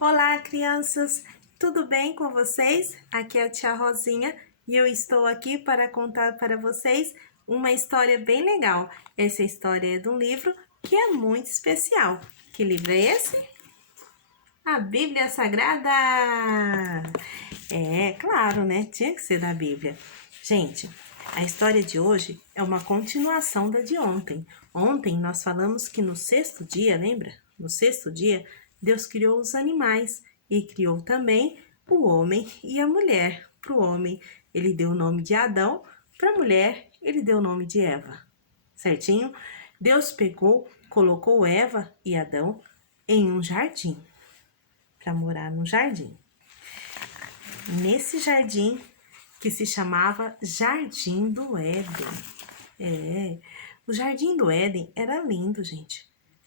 Olá, crianças! Tudo bem com vocês? Aqui é a tia Rosinha e eu estou aqui para contar para vocês uma história bem legal. Essa história é de um livro que é muito especial. Que livro é esse? A Bíblia Sagrada! É, claro, né? Tinha que ser da Bíblia. Gente, a história de hoje é uma continuação da de ontem. Ontem nós falamos que no sexto dia, lembra? No sexto dia, Deus criou os animais e criou também o homem e a mulher. Para o homem, ele deu o nome de Adão, para a mulher, ele deu o nome de Eva. Certinho? Deus pegou, colocou Eva e Adão em um jardim, para morar no jardim. Nesse jardim que se chamava Jardim do Éden. O Jardim do Éden era lindo, gente.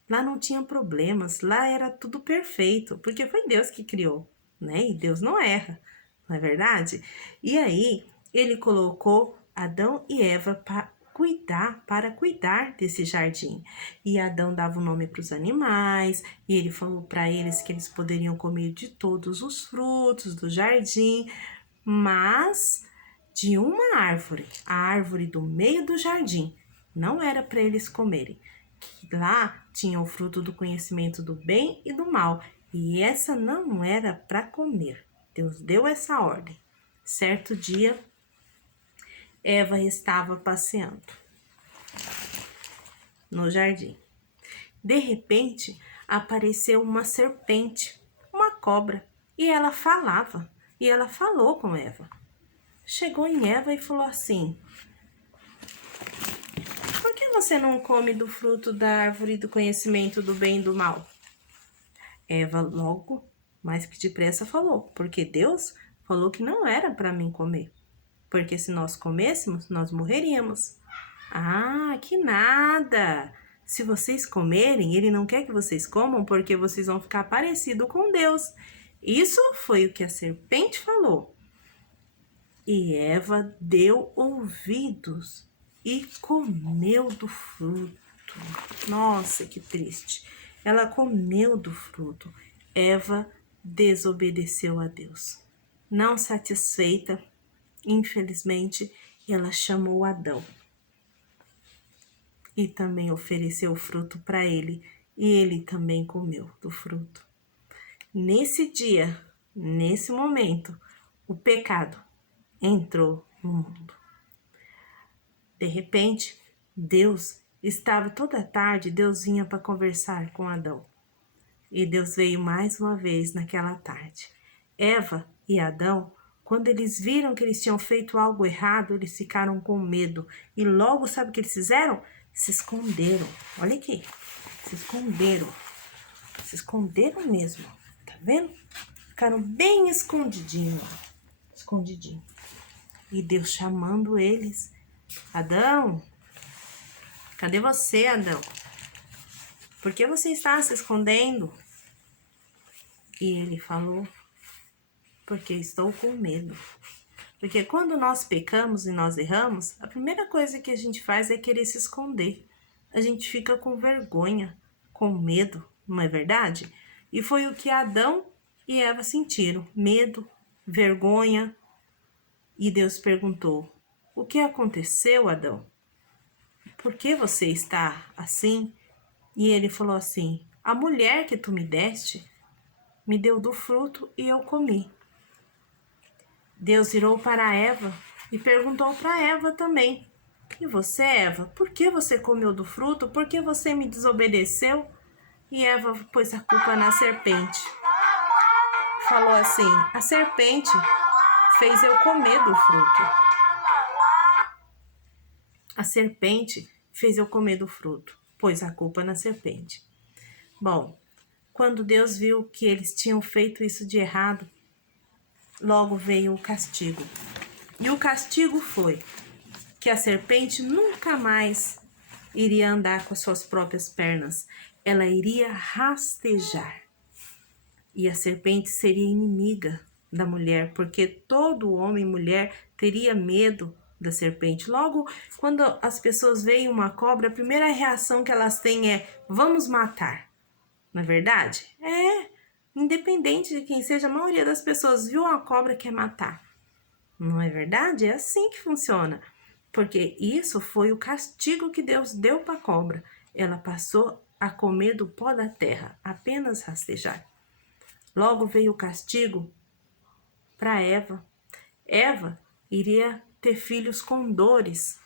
Lá não tinha problemas, lá era tudo perfeito, porque foi Deus que criou, né? E Deus não erra, não é verdade? E aí, ele colocou Adão e Eva para cuidar desse jardim. E Adão dava o nome para os animais, e ele falou para eles que eles poderiam comer de todos os frutos do jardim, mas de uma árvore, a árvore do meio do jardim, não era para eles comerem. Lá tinha o fruto do conhecimento do bem e do mal, e essa não era para comer. Deus deu essa ordem. Certo dia, Eva estava passeando no jardim. De repente, apareceu uma serpente, uma cobra, e ela falava, e ela falou com Eva. Chegou em Eva e falou assim: por que você não come do fruto da árvore do conhecimento do bem e do mal? Eva logo, mais que depressa, falou: porque Deus falou que não era para mim comer, porque se nós comêssemos, nós morreríamos. Ah, que nada! Se vocês comerem, ele não quer que vocês comam porque vocês vão ficar parecidos com Deus. Isso foi o que a serpente falou. E Eva deu ouvidos e comeu do fruto. Nossa, que triste. Ela comeu do fruto. Eva desobedeceu a Deus. Não satisfeita, infelizmente, ela chamou Adão e também ofereceu o fruto para ele, e ele também comeu do fruto. Nesse dia, nesse momento, o pecado entrou no mundo. De repente, Deus estava toda tarde, Deus vinha para conversar com Adão. E Deus veio mais uma vez naquela tarde. Eva e Adão, quando eles viram que eles tinham feito algo errado, eles ficaram com medo. E logo, sabe o que eles fizeram? Se esconderam. Olha aqui. Se esconderam. Se esconderam mesmo. Tá vendo? Ficaram bem escondidinhos. Escondidinho. E Deus chamando eles. Adão, cadê você, Adão? Por que você está se escondendo? E ele falou: porque estou com medo. Porque quando nós pecamos e nós erramos, a primeira coisa que a gente faz é querer se esconder. A gente fica com vergonha, com medo, não é verdade? E foi o que Adão e Eva sentiram: medo, vergonha. E Deus perguntou: o que aconteceu, Adão? Por que você está assim? E ele falou assim: a mulher que tu me deste me deu do fruto e eu comi. Deus virou para Eva e perguntou para Eva também: e você, Eva, por que você comeu do fruto? Por que você me desobedeceu? E Eva pôs a culpa na serpente. Falou assim: a serpente fez eu comer do fruto. A serpente fez eu comer do fruto. Pôs a culpa na serpente. Bom, quando Deus viu que eles tinham feito isso de errado, logo veio o castigo. E o castigo foi que a serpente nunca mais iria andar com as suas próprias pernas. Ela iria rastejar. E a serpente seria inimiga da mulher, porque todo homem e mulher teria medo da serpente. Logo, quando as pessoas veem uma cobra, a primeira reação que elas têm é: vamos matar. Não é verdade? Independente de quem seja, a maioria das pessoas viu uma cobra e quer matar. Não é verdade? É assim que funciona. Porque isso foi o castigo que Deus deu para a cobra. Ela passou a comer do pó da terra, apenas rastejar. Logo veio o castigo para Eva. Eva iria ter filhos com dores,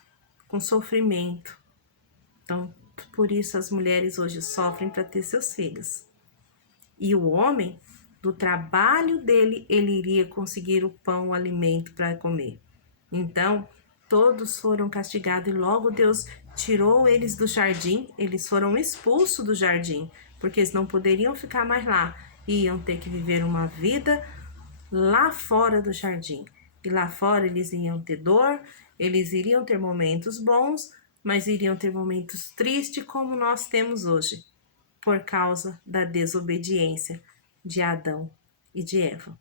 com sofrimento. Então, por isso as mulheres hoje sofrem para ter seus filhos. E o homem, do trabalho dele, ele iria conseguir o pão, o alimento para comer. Então, todos foram castigados e logo Deus tirou eles do jardim, eles foram expulsos do jardim, porque eles não poderiam ficar mais lá, iam ter que viver uma vida lá fora do jardim. E lá fora eles iam ter dor, eles iriam ter momentos bons, mas iriam ter momentos tristes como nós temos hoje, por causa da desobediência de Adão e de Eva.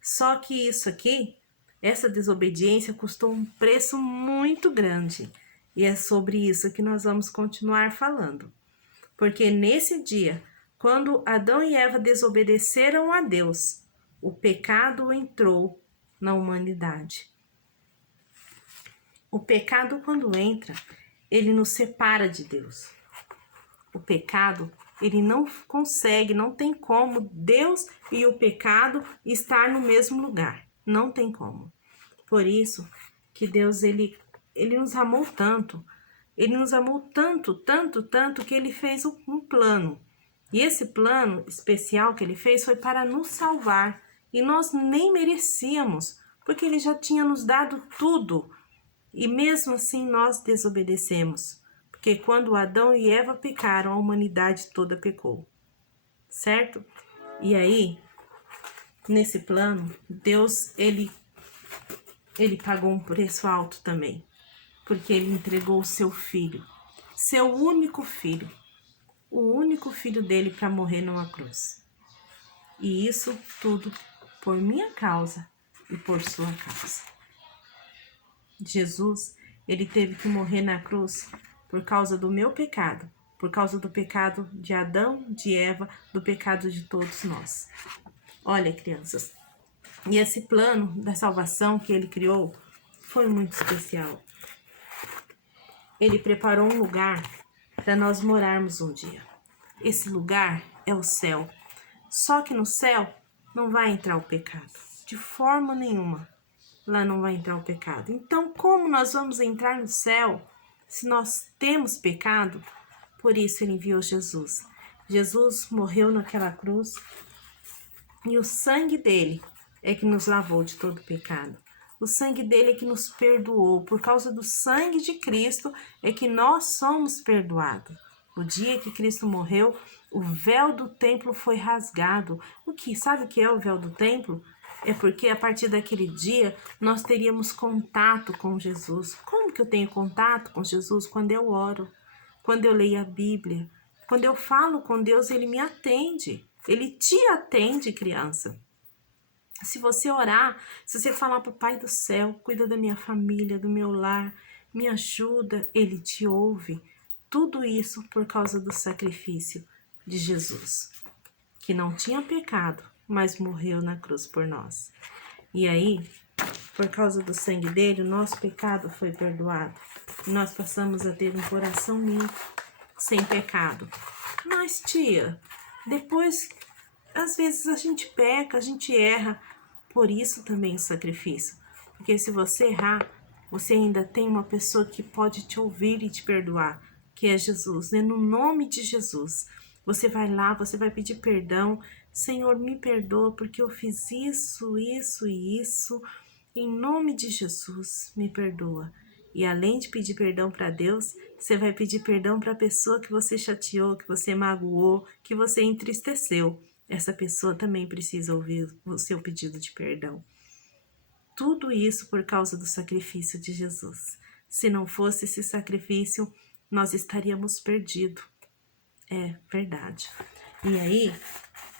Só que isso aqui, essa desobediência custou um preço muito grande. E é sobre isso que nós vamos continuar falando. Porque nesse dia, quando Adão e Eva desobedeceram a Deus, o pecado entrou na humanidade. O pecado, quando entra, ele nos separa de Deus. O pecado, ele não consegue, não tem como Deus e o pecado estar no mesmo lugar. Não tem como. Por isso que Deus, ele nos amou tanto. Ele nos amou tanto, tanto, tanto, que ele fez um plano. E esse plano especial que ele fez foi para nos salvar. E nós nem merecíamos, porque ele já tinha nos dado tudo. E mesmo assim nós desobedecemos. Porque quando Adão e Eva pecaram, a humanidade toda pecou. Certo? E aí, nesse plano, Deus, ele pagou um preço alto também. Porque ele entregou o seu filho. Seu único filho. O único filho dele para morrer numa cruz. E isso tudo por minha causa e por sua causa. Jesus, ele teve que morrer na cruz por causa do meu pecado, por causa do pecado de Adão, de Eva, do pecado de todos nós. Olha, crianças, e esse plano da salvação que ele criou foi muito especial. Ele preparou um lugar para nós morarmos um dia. Esse lugar é o céu. Só que no céu não vai entrar o pecado, de forma nenhuma. Lá não vai entrar o pecado. Então, como nós vamos entrar no céu se nós temos pecado? Por isso ele enviou Jesus. Jesus morreu naquela cruz e o sangue dele é que nos lavou de todo pecado. O sangue dele é que nos perdoou. Por causa do sangue de Cristo é que nós somos perdoados. O dia que Cristo morreu, o véu do templo foi rasgado. Sabe o que é o véu do templo? É porque a partir daquele dia nós teríamos contato com Jesus. Como que eu tenho contato com Jesus? Quando eu oro, quando eu leio a Bíblia, quando eu falo com Deus, ele me atende. Ele te atende, criança. Se você orar, se você falar para o Pai do céu, cuida da minha família, do meu lar, me ajuda, ele te ouve. Tudo isso por causa do sacrifício de Jesus, que não tinha pecado, mas morreu na cruz por nós. E aí, por causa do sangue dele, o nosso pecado foi perdoado. E nós passamos a ter um coração limpo, sem pecado. Mas, tia, depois, às vezes a gente peca, a gente erra. Por isso também o sacrifício. Porque se você errar, você ainda tem uma pessoa que pode te ouvir e te perdoar, que é Jesus, né? No nome de Jesus. Você vai lá, você vai pedir perdão. Senhor, me perdoa porque eu fiz isso, isso e isso. Em nome de Jesus, me perdoa. E além de pedir perdão para Deus, você vai pedir perdão para a pessoa que você chateou, que você magoou, que você entristeceu. Essa pessoa também precisa ouvir o seu pedido de perdão. Tudo isso por causa do sacrifício de Jesus. Se não fosse esse sacrifício, nós estaríamos perdidos. É verdade. E aí,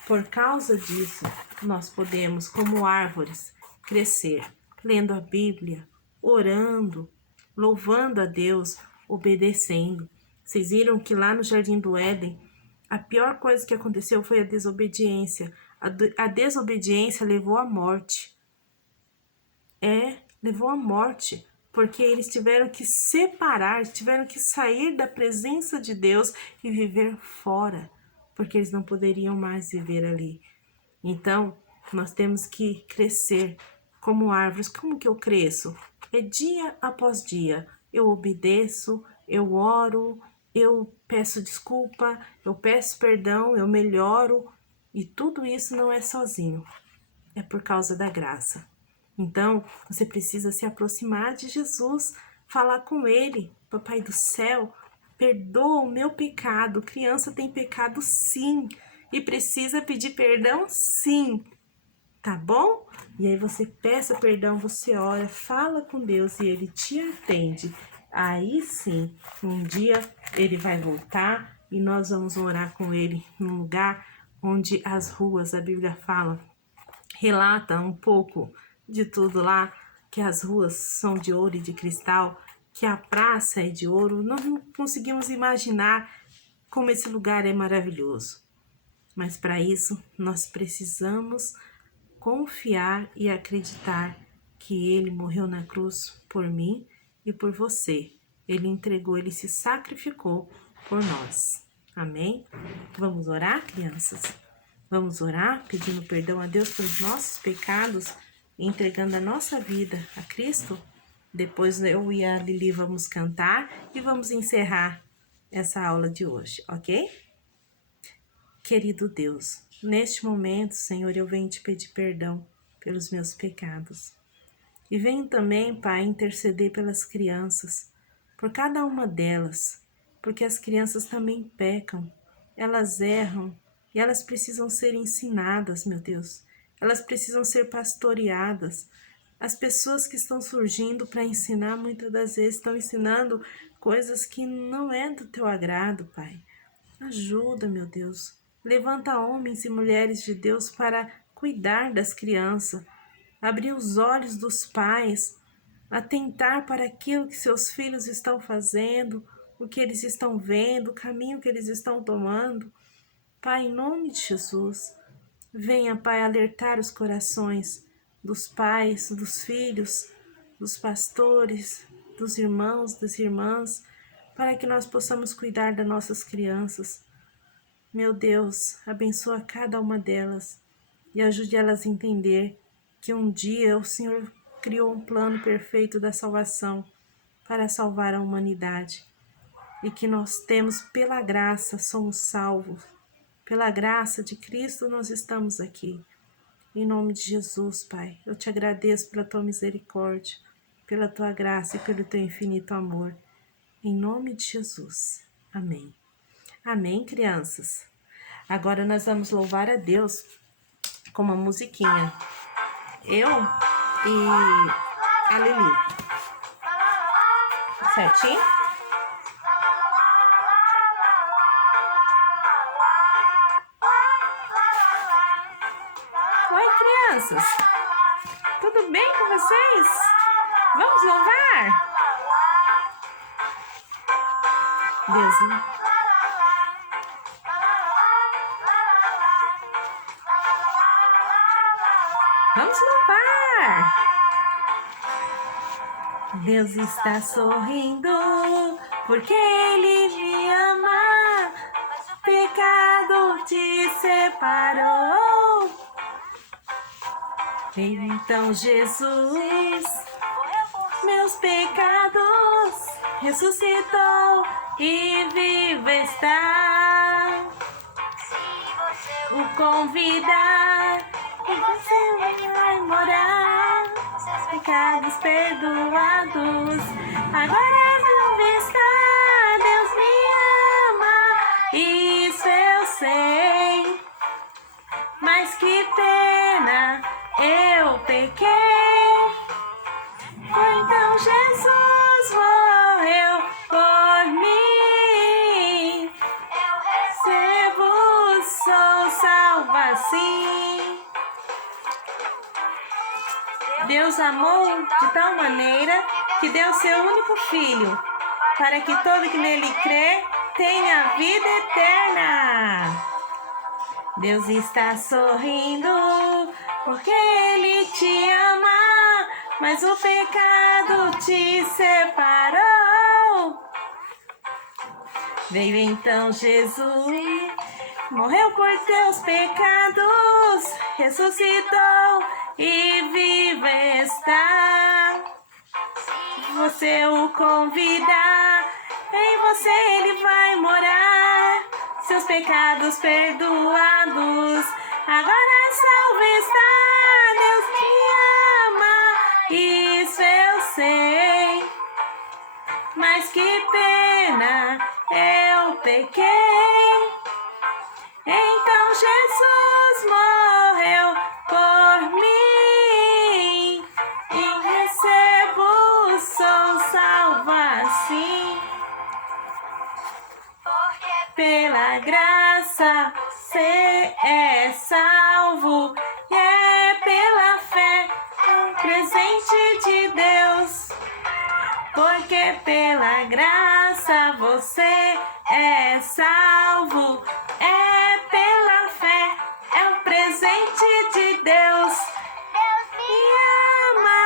por causa disso, nós podemos, como árvores, crescer, lendo a Bíblia, orando, louvando a Deus, obedecendo. Vocês viram que lá no Jardim do Éden, A pior coisa que aconteceu foi a desobediência. A desobediência levou à morte. Levou à morte, porque eles tiveram que separar, tiveram que sair da presença de Deus e viver fora, porque eles não poderiam mais viver ali. Então, nós temos que crescer como árvores. Como que eu cresço? É dia após dia. Eu obedeço, eu oro, eu peço desculpa, eu peço perdão, eu melhoro. E tudo isso não é sozinho, é por causa da graça. Então, você precisa se aproximar de Jesus, falar com Ele. Papai do céu, perdoa o meu pecado. Criança tem pecado sim, e precisa pedir perdão sim, tá bom? E aí você peça perdão, você ora, fala com Deus e Ele te atende. Aí sim, um dia Ele vai voltar e nós vamos orar com Ele num lugar onde as ruas, a Bíblia fala, relata um pouco de tudo lá, que as ruas são de ouro e de cristal, que a praça é de ouro. Nós não conseguimos imaginar como esse lugar é maravilhoso. Mas para isso, nós precisamos confiar e acreditar que Ele morreu na cruz por mim e por você. Ele entregou, Ele se sacrificou por nós. Amém? Vamos orar, crianças? Vamos orar pedindo perdão a Deus pelos nossos pecados e entregando a nossa vida a Cristo? Depois eu e a Lili vamos cantar e vamos encerrar essa aula de hoje, ok? Querido Deus, neste momento, Senhor, eu venho te pedir perdão pelos meus pecados. E venho também, Pai, interceder pelas crianças, por cada uma delas, porque as crianças também pecam, elas erram e elas precisam ser ensinadas, meu Deus. Elas precisam ser pastoreadas. As pessoas que estão surgindo para ensinar, muitas das vezes estão ensinando coisas que não é do teu agrado, Pai. Ajuda, meu Deus. Levanta homens e mulheres de Deus para cuidar das crianças, abrir os olhos dos pais, atentar para aquilo que seus filhos estão fazendo, o que eles estão vendo, o caminho que eles estão tomando. Pai, em nome de Jesus, venha, Pai, alertar os corações dos pais, dos filhos, dos pastores, dos irmãos, das irmãs, para que nós possamos cuidar das nossas crianças. Meu Deus, abençoa cada uma delas e ajude elas a entender que um dia o Senhor criou um plano perfeito da salvação para salvar a humanidade e que nós temos, pela graça, somos salvos. Pela graça de Cristo nós estamos aqui. Em nome de Jesus, Pai, eu te agradeço pela tua misericórdia, pela tua graça e pelo teu infinito amor. Em nome de Jesus. Amém. Amém, crianças? Agora nós vamos louvar a Deus com uma musiquinha. Eu e a Lili. Certinho? Oi, crianças. Tudo bem com vocês? Vamos louvar? Deus. Vamos louvar! Deus está sorrindo porque Ele me ama. Pecado te separou. Então Jesus, meus pecados, ressuscitou e vivo está. O convidar e você vai morar, pecados perdoados, agora não está. Deus me ama, isso eu sei, mas que pena, eu pequei. Então Jesus morreu por mim, eu recebo, sou salva assim. Deus amou de tal maneira que deu seu único filho, para que todo que nele crê tem a vida eterna. Deus está sorrindo porque Ele te ama, mas o pecado te separou. Veio então Jesus, morreu por teus pecados, ressuscitou e vivo está. Você o convida, em você Ele vai morar. Seus pecados perdoados, agora salvo está. Deus te ama, isso eu sei. Mas que pena, eu pequei. Então Jesus morreu por mim e recebo, sou salvo assim. Pela graça você é salvo e é pela fé um presente de Deus. Porque pela graça você é salvo, é pela fé, é um presente de Deus. Deus me ama,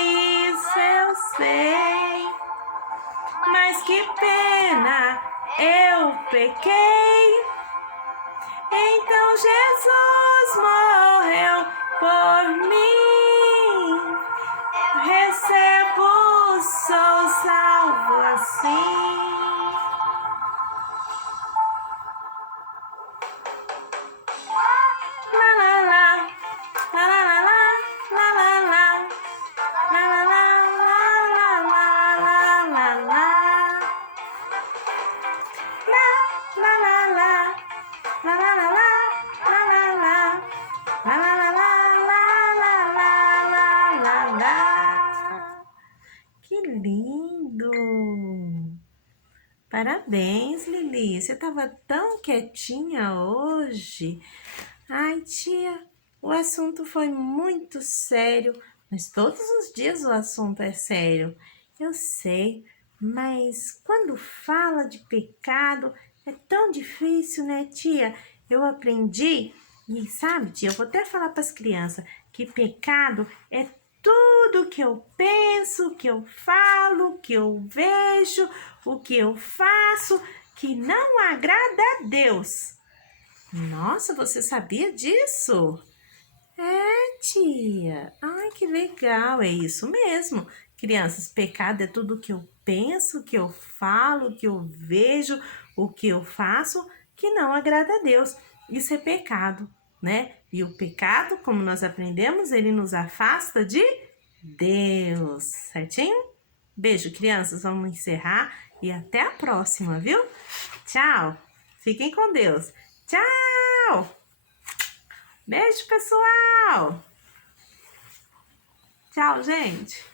isso eu sei. Mas que pena, eu pequei. Então Jesus morreu por mim. Recebo, sou salvo assim. La la la, la la la la la la, la la la la la la la la, la la la, la la la la, la la la, la la la la, la la la. Que lindo! Parabéns, Lili. Você estava tão quietinha hoje. Ai, tia, o assunto foi muito sério, mas todos os dias o assunto é sério. Eu sei, mas quando fala de pecado é tão difícil, né, tia? Eu aprendi, e sabe, tia, eu vou até falar para as crianças que pecado é tudo que eu penso, que eu falo, que eu vejo, o que eu faço, que não agrada a Deus. Nossa, você sabia disso? É, tia. Ai, que legal, é isso mesmo. Crianças, pecado é tudo que eu penso, que eu falo, que eu vejo, o que eu faço, que não agrada a Deus. Isso é pecado, né? E o pecado, como nós aprendemos, ele nos afasta de Deus, certinho? Beijo, crianças. Vamos encerrar e até a próxima, viu? Tchau. Fiquem com Deus. Tchau. Beijo, pessoal. Tchau, gente.